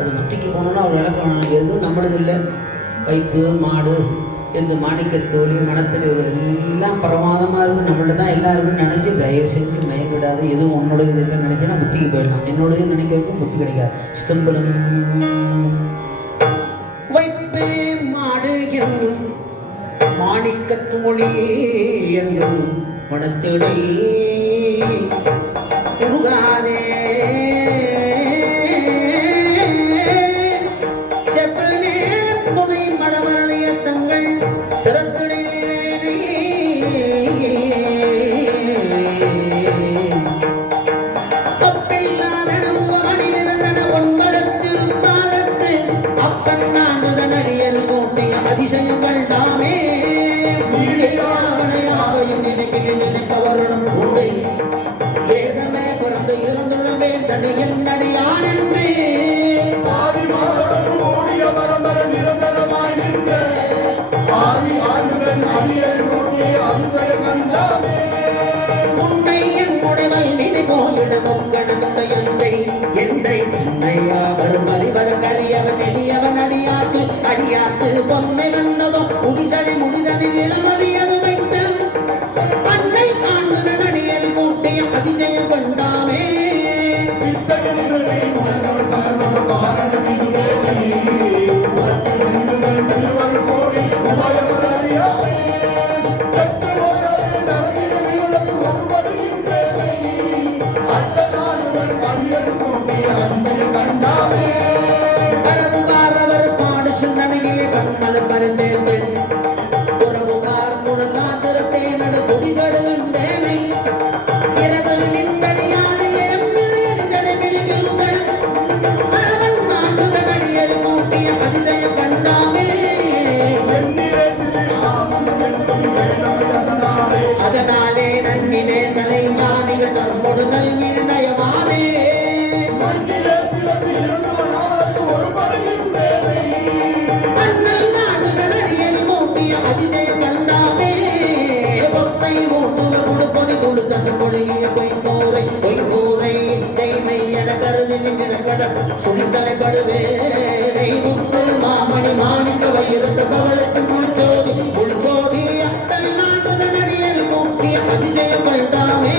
அது முத்திக்கு போனோன்னா அவர் விளக்கம் எதுவும் நம்மளது இல்லை. வைப்பு மாடு என்று மாணிக்கத்தோழி மனத்தலைவர் எல்லாம் பிரமாதமாக இருக்கும், நம்மள்ட்ட தான் எல்லாம் இருக்குன்னு நினச்சி தயவு செஞ்சு மயப்படாது. எதுவும் உன்னோடது இல்லைன்னு நினச்சினா முத்திக்கு போயிடலாம். என்னோடது நினைக்கிறதுக்கு முத்தி கிடைக்காது. ஸ்தம்பலம் வைப்பு மாடு என்றும் மாணிக்கத்து மொழி என்றும் மனத்தடை உருகாதே செப்பனே துணை மடவரணிய தங்கள் திறத்துடை அப்பெல்லாத நம்பவனி நிறந்தன ஒன்பதத்திருப்பாதத்து அப்பன் நான்குதன் அடியல் கோட்டைய அதிசயம் வேண்டாமே யாவையும் நினைப்பவர்களும் உண்டை வேதமே பிறந்து இருந்துள்ளவே தனி என்னடியான் என்று உன்னை என் முடைவல் நினை போதிட கொங்கடமுடையந்தை எந்தை உன்னையாவர் மறிவர கரியவன் எளியவன் அடியாத்து பொன்னை வந்ததோ முடிசடை முடிதனில் இளமதியது வைத்து அன்னை ஆண்டுதன் அடியல் கூட்டிய அதிஜயம் கொண்டாமே பரவுகாரவர் பாடு சிந்தனையிலே கண்மலர் மருந்தேந்து உறவுகார் முழலா திருத்தே நடு குடிகடுகின்றேனை இரவு நின்றடியானையே ஜனை பிரிகின்ற அரவன் நாட்டுதன் அடியல் கூட்டிய அதிசயம் கண்டாமே அதனாலே நன்னிலே தலை மாணிக தற்பொடுதல் நிர்ணயமானே அண்ணல் நாடுகள் அரியல் மூட்டிய அதிசயம் கண்டாமே பொத்தை மூட்டுவ கொடுப்பது கொடுத்த சொடுகிய பொய்கூரை தைமை என கருதி நின்றட சுழித்தலைப்படுவேரை முத்து மாமணி மாணிக்க வயிறுத்த பவளுக்கு குளிச்சோதி அட்டல் நாடுகள் அரியல் மூட்டிய அதிசயம் கண்டாமே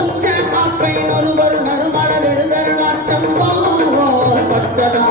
உச்ச காப்பை ஒருவர் நறுமலர் எழுதர் நாட்டம் பட்டனா